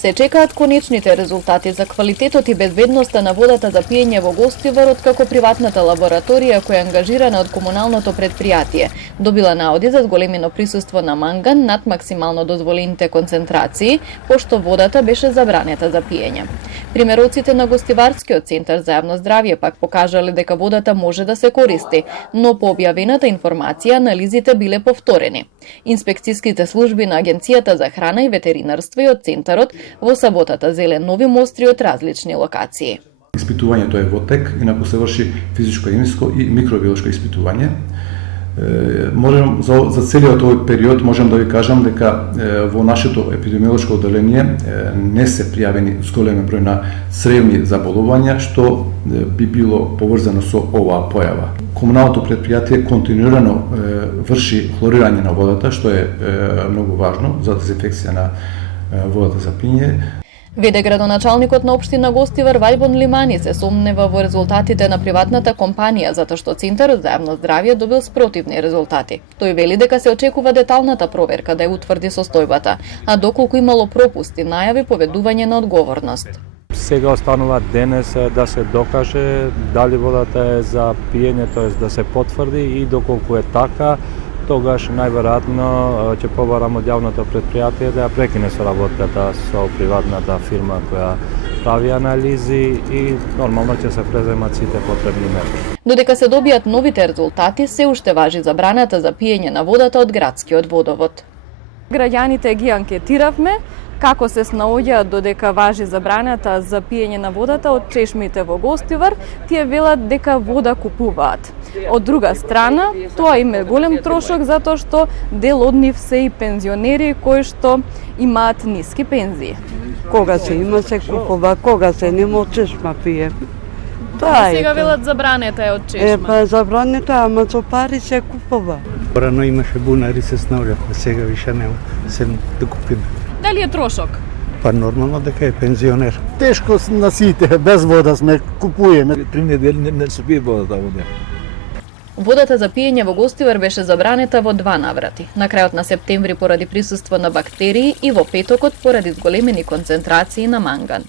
Се чекаат конечните резултати за квалитетот и безбедноста на водата за пиење во Гостивар откако приватната лабораторија која е ангажирана од комуналното предпријатие добила наоди за зголемено присуство на манган над максимално дозволените концентрации, пошто водата беше забранета за пиење. Примероците на Гостиварскиот центар за јавно здравје пак покажале дека водата може да се користи, но по објавената информација анализите биле повторени. Инспекцијските служби на Агенцијата за храна и ветеринарство и од центарот во саботата зеле нови мостри од различни локации. Испитувањето е во тек, инаку се врши физичко, хемиско и микробиолошко испитување. За целиот овој период можам да ви кажам дека во нашето епидемиолошко одделение не се пријавени зголемен број на цревни заболувања, што би било поврзано со оваа појава. Комуналното предпријатие континуирано врши хлорирање на водата, што е многу важно за дезинфекција на водата за пиење. Веде градоначалникот на општина Гостивар Вајбон Лимани се сомнева во резултатите на приватната компанија затоа што Центарот за јавно здравје добил спротивни резултати. Тој вели дека се очекува деталната проверка да ја утврди состојбата, а доколку имало пропусти, најави поведување на одговорност. Сега останува денес да се докаже дали водата е за пиење, тоест да се потврди и доколку е така, тогаш најверојатно ќе побарам од јавното предпријатие да ја прекине соработката со приватната фирма која прави анализи и нормално ќе се преземат сите потребни мерки. Додека се добијат новите резултати, се уште важи забраната за пиење на водата од градскиот водовод. Граѓаните ги анкетиравме како се снаоѓаат додека важи забраната за пиење на водата од чешмите во Гостивар, тие велат дека вода купуваат. Од друга страна, тоа им е голем трошок затоа што дел од нив се и пензионери кои што имаат ниски пензии. Кога се има се купува, кога се нема од чешма пие. Сега велат забранета е од чешма. Забранета, ама со пари се купува. Рано имаше бунари се снаоѓавме, сега више нема, се да купиме. Дали е трошок? Па нормално дека е пензионер. Тешко на сите, без вода сме, купуеме. 3 недели не се пие вода таму. Водата за пиење во Гостивар беше забранета во 2 наврати. На крајот на септември поради присуство на бактерии и во петокот поради зголемени концентрации на манган.